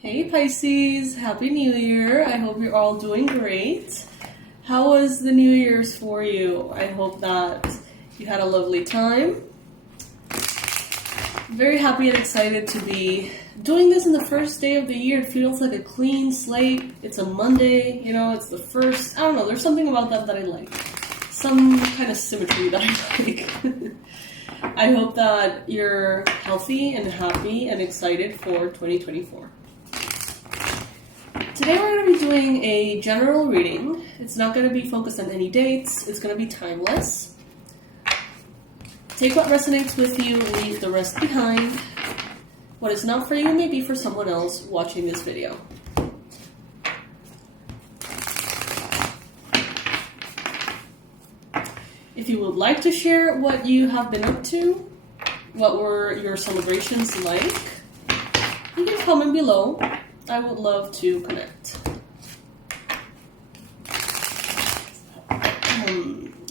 Hey Pisces, Happy New Year. I hope you're all doing great. How was the New Year's for you? I hope that you had a lovely time. Very happy and excited to be doing this in the first day of the year. It feels like a clean slate. It's a Monday, it's the first. I don't know, there's something about that I like. Some kind of symmetry that I like. I hope that you're healthy and happy and excited for 2024. Today we're going to be doing a general reading. It's not going to be focused on any dates. It's going to be timeless. Take what resonates with you, leave the rest behind. What is not for you may be for someone else watching this video. If you would like to share what you have been up to, what were your celebrations like, you can comment below. I would love to connect.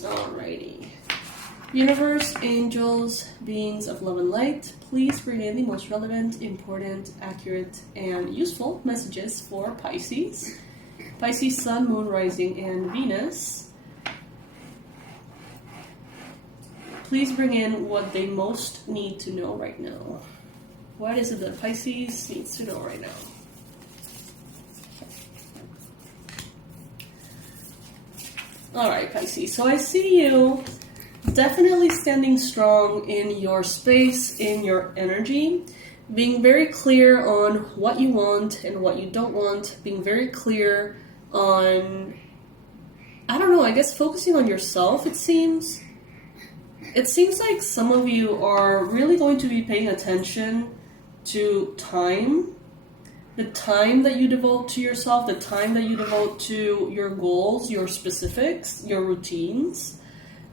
Alrighty. Universe, angels, beings of love and light, please bring in the most relevant, important, accurate, and useful messages for Pisces. Pisces, Sun, Moon, Rising, and Venus. Please bring in what they most need to know right now. What is it that Pisces needs to know right now? Alright, Pisces, so I see you definitely standing strong in your space, in your energy, being very clear on what you want and what you don't want, being very clear on, I guess focusing on yourself, it seems. It seems like some of you are really going to be paying attention to time. The time that you devote to yourself, the time that you devote to your goals, your specifics, your routines.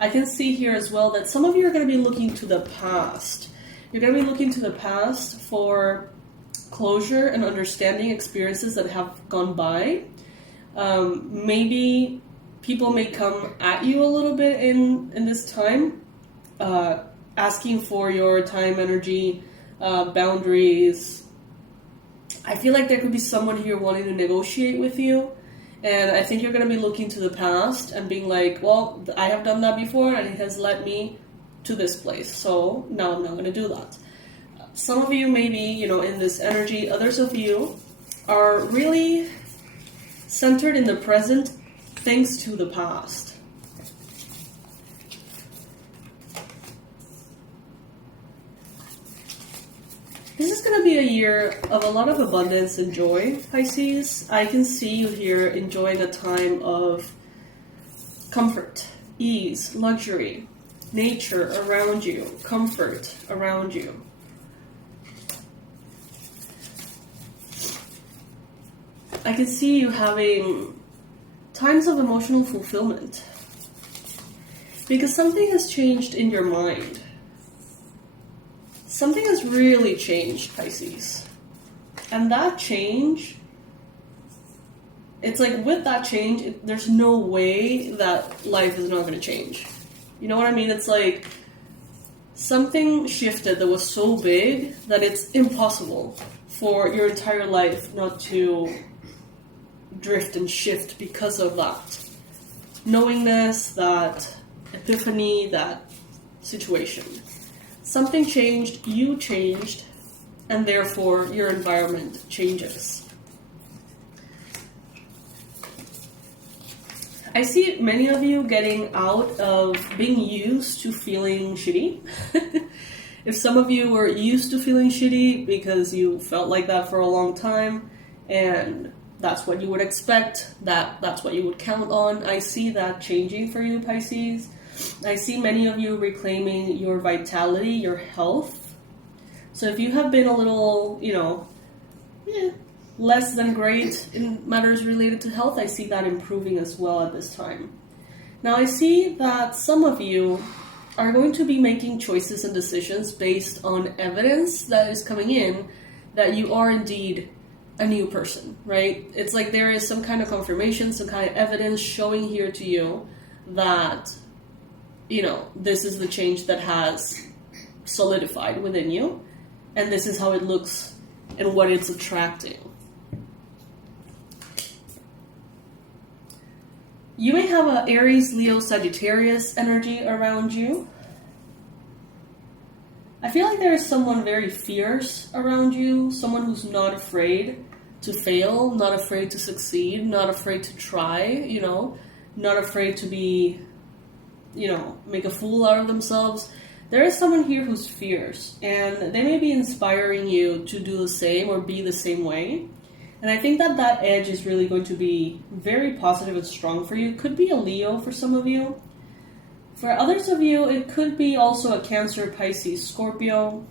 I can see here as well that some of you are going to be looking to the past. You're going to be looking to the past for closure and understanding experiences that have gone by. Maybe people may come at you a little bit in this time, asking for your time, energy, boundaries. I feel like there could be someone here wanting to negotiate with you, and I think you're going to be looking to the past and being like, well, I have done that before and it has led me to this place, so now I'm not going to do that. Some of you may be, in this energy. Others of you are really centered in the present thanks to the past. This is going to be a year of a lot of abundance and joy, Pisces. I can see you here enjoying a time of comfort, ease, luxury, nature around you, comfort around you. I can see you having times of emotional fulfillment because something has changed in your mind. Something has really changed, Pisces. And that change, it's like with that change, there's no way that life is not going to change. You know what I mean? It's like something shifted that was so big that it's impossible for your entire life not to drift and shift because of that knowingness, that epiphany, that situation. Something changed, you changed, and therefore your environment changes. I see many of you getting out of being used to feeling shitty. If some of you were used to feeling shitty because you felt like that for a long time, and that's what you would expect, that's what you would count on, I see that changing for you, Pisces. I see many of you reclaiming your vitality, your health. So if you have been a little, less than great in matters related to health, I see that improving as well at this time. Now I see that some of you are going to be making choices and decisions based on evidence that is coming in that you are indeed a new person, right? It's like there is some kind of confirmation, some kind of evidence showing here to you that this is the change that has solidified within you, and this is how it looks and what it's attracting. You may have an Aries, Leo, Sagittarius energy around you. I feel like there is someone very fierce around you, someone who's not afraid to fail, not afraid to succeed, not afraid to try, you know, not afraid to be, you know, make a fool out of themselves. There is someone here who's fierce, and they may be inspiring you to do the same or be the same way. And I think that that edge is really going to be very positive and strong for you. It could be a Leo for some of you. For others of you, it could be also a Cancer, Pisces, Scorpio.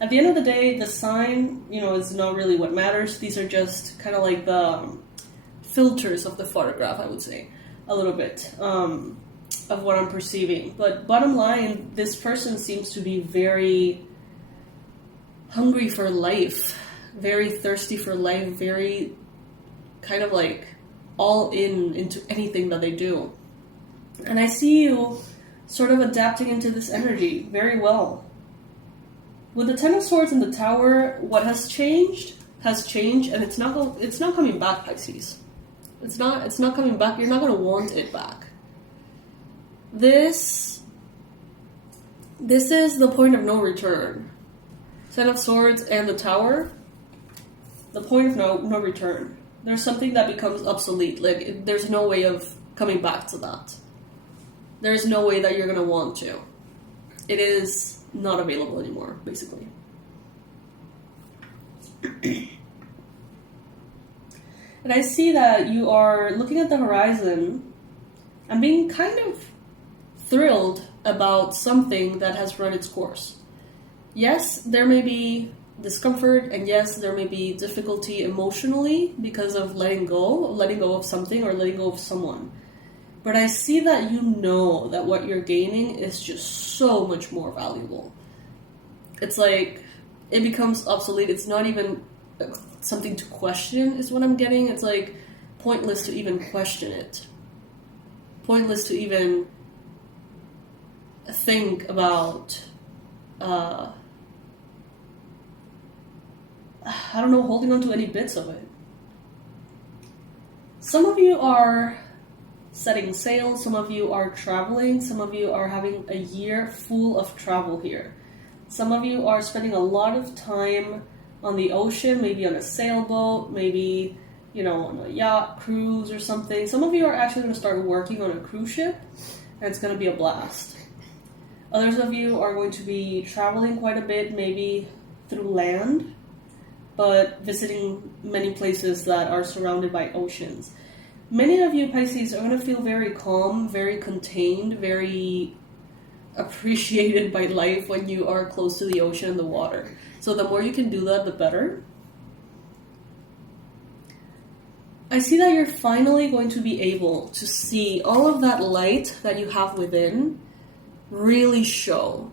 At the end of the day, the sign, you know, is not really what matters. These are just kind of like the filters of the photograph, I would say, a little bit of what I'm perceiving. But bottom line, this person seems to be very hungry for life, very thirsty for life, very kind of like all into anything that they do. And I see you sort of adapting into this energy very well. With the Ten of Swords and the Tower, what has changed, and it's not coming back, Pisces. It's not coming back. You're not going to want it back. This is the point of no return. Ten of Swords and the Tower, the point of no return. There's something that becomes obsolete. Like, there's no way of coming back to that. There's no way that you're going to want to. It is not available anymore, basically. And I see that you are looking at the horizon and being kind of thrilled about something that has run its course. Yes, there may be discomfort, and yes, there may be difficulty emotionally because of letting go of something or letting go of someone. But I see that you know that what you're gaining is just so much more valuable. It's like, it becomes obsolete. It's not even something to question is what I'm getting. It's like pointless to even question it. Pointless to even think about, I don't know, holding on to any bits of it. Some of you are setting sail, some of you are traveling, some of you are having a year full of travel here. Some of you are spending a lot of time on the ocean, maybe on a sailboat, maybe, you know, on a yacht, cruise or something. Some of you are actually going to start working on a cruise ship, and it's going to be a blast. Others of you are going to be traveling quite a bit, maybe through land, but visiting many places that are surrounded by oceans. Many of you, Pisces, are going to feel very calm, very contained, very appreciated by life when you are close to the ocean and the water. So the more you can do that, the better. I see that you're finally going to be able to see all of that light that you have within really show.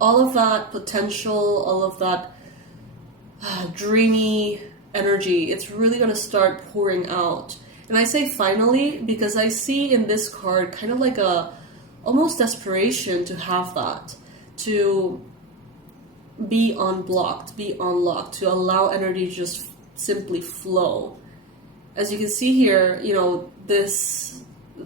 All of that potential, all of that dreamy energy, it's really going to start pouring out. And I say finally because I see in this card kind of like a almost desperation to have that, to be unblocked, be unlocked, to allow energy to just simply flow. As you can see here, you know, this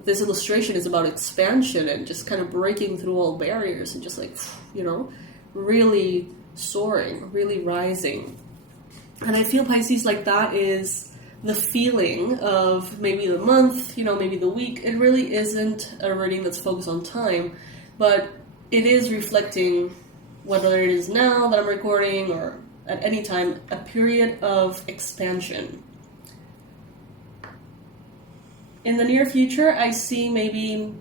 illustration is about expansion and just kind of breaking through all barriers and just like, you know, really soaring, really rising. And I feel, Pisces, like that is the feeling of maybe the month, you know, maybe the week. It really isn't a reading that's focused on time, but it is reflecting, whether it is now that I'm recording or at any time, a period of expansion. In the near future, I see maybe,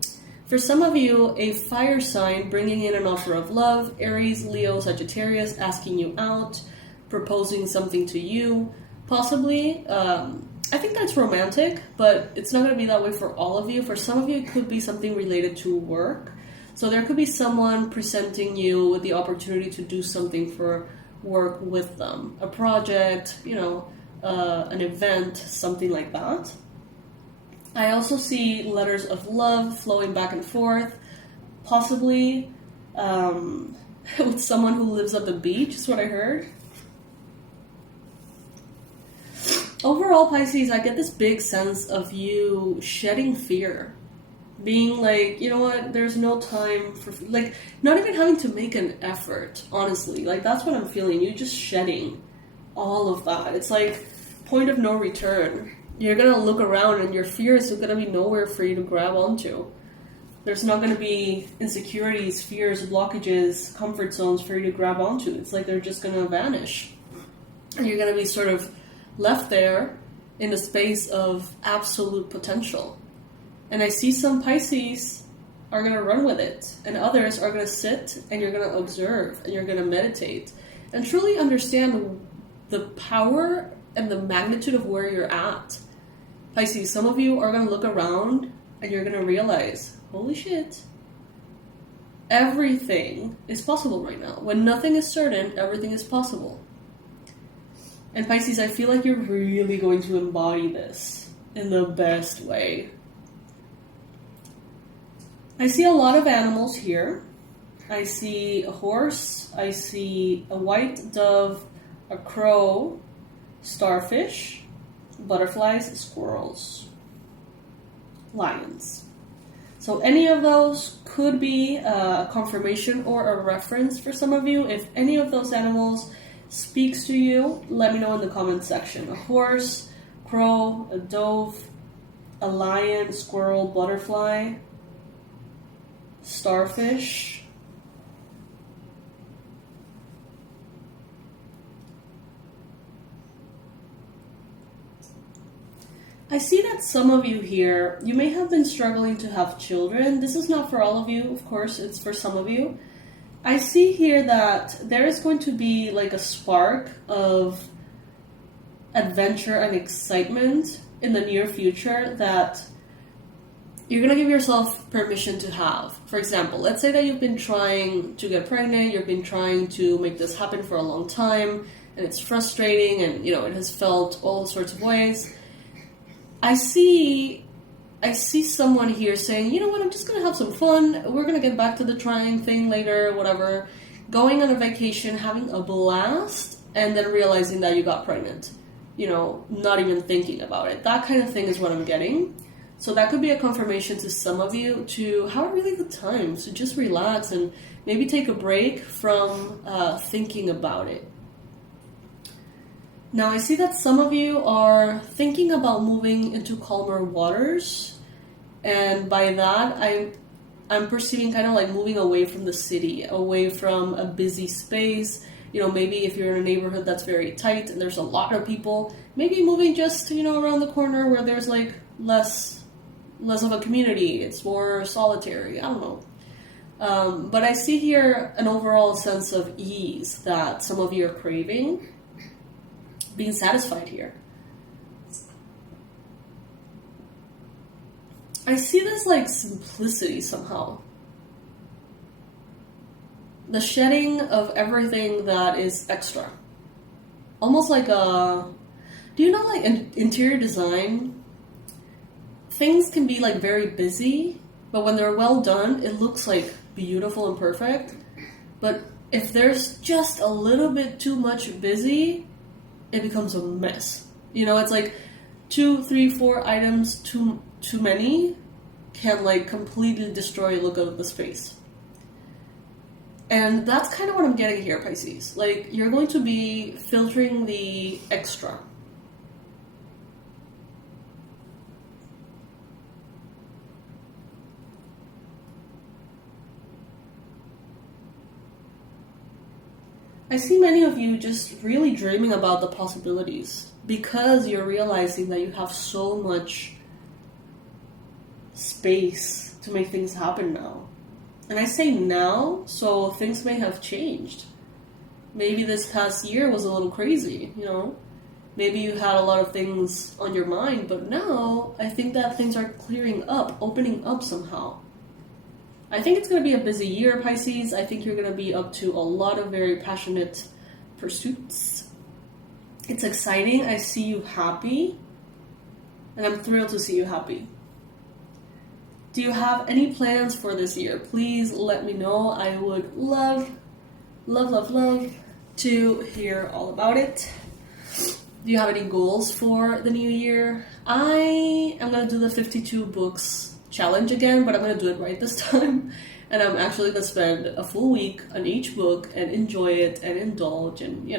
for some of you, a fire sign bringing in an offer of love, Aries, Leo, Sagittarius, asking you out, proposing something to you. Possibly, I think that's romantic, but it's not going to be that way for all of you. For some of you, it could be something related to work. So there could be someone presenting you with the opportunity to do something for work with them. A project, you know, an event, something like that. I also see letters of love flowing back and forth, possibly with someone who lives at the beach, is what I heard. Overall, Pisces, I get this big sense of you shedding fear. Being like, you know what, there's no time for, like, not even having to make an effort, honestly. Like, that's what I'm feeling. You're just shedding all of that. It's like point of no return. You're going to look around and your fears are going to be nowhere for you to grab onto. There's not going to be insecurities, fears, blockages, comfort zones for you to grab onto. It's like they're just going to vanish. And you're going to be sort of left there in a space of absolute potential. And I see some Pisces are going to run with it, and others are going to sit and you're going to observe and you're going to meditate and truly understand the power and the magnitude of where you're at. Pisces, some of you are going to look around and you're going to realize, holy shit, everything is possible right now. When nothing is certain, everything is possible. And Pisces, I feel like you're really going to embody this in the best way. I see a lot of animals here. I see a horse, I see a white dove, a crow, starfish, butterflies, squirrels, lions. So any of those could be a confirmation or a reference for some of you. If any of those animals speaks to you, let me know in the comment section. A horse, crow, a dove, a lion, squirrel, butterfly, starfish. I see that some of you here, you may have been struggling to have children. This is not for all of you, of course, it's for some of you. I see here that there is going to be like a spark of adventure and excitement in the near future that you're going to give yourself permission to have. For example, let's say that you've been trying to get pregnant, you've been trying to make this happen for a long time, and it's frustrating, and you know it has felt all sorts of ways. I see someone here saying, you know what, I'm just going to have some fun. We're going to get back to the trying thing later, whatever. Going on a vacation, having a blast, and then realizing that you got pregnant. You know, not even thinking about it. That kind of thing is what I'm getting. So that could be a confirmation to some of you to have a really good time. So just relax and maybe take a break from thinking about it. Now I see that some of you are thinking about moving into calmer waters. And by that, I'm perceiving kind of like moving away from the city, away from a busy space. You know, maybe if you're in a neighborhood that's very tight and there's a lot of people, maybe moving just, you know, around the corner where there's like less of a community. It's more solitary. I don't know. But I see here an overall sense of ease that some of you are craving, being satisfied here. I see this like simplicity somehow. The shedding of everything that is extra. Almost like a... Do you know like in interior design? Things can be like very busy, but when they're well done, it looks like beautiful and perfect. But if there's just a little bit too much busy, it becomes a mess. You know, it's like 2, 3, 4 items too many can like completely destroy the look of the space. And that's kind of what I'm getting here, Pisces. Like, you're going to be filtering the extra. I see many of you just really dreaming about the possibilities because you're realizing that you have so much space to make things happen now. And I say now, so things may have changed. Maybe this past year was a little crazy, you know? Maybe you had a lot of things on your mind, but now I think that things are clearing up, opening up somehow. I think it's going to be a busy year, Pisces. I think you're going to be up to a lot of very passionate pursuits. It's exciting. I see you happy, and I'm thrilled to see you happy. Do you have any plans for this year? Please let me know. I would love to hear all about it. Do you have any goals for the new year? I am going to do the 52 books challenge again, but I'm going to do it right this time. And I'm actually going to spend a full week on each book and enjoy it and indulge. And,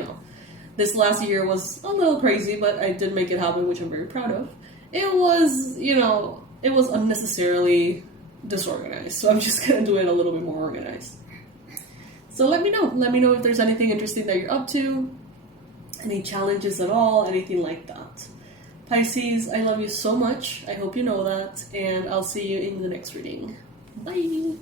this last year was a little crazy, but I did make it happen, which I'm very proud of. It was, it was unnecessarily disorganized. So I'm just going to do it a little bit more organized. So let me know. Let me know if there's anything interesting that you're up to, any challenges at all, anything like that. Pisces, I love you so much. I hope you know that. And I'll see you in the next reading. Bye!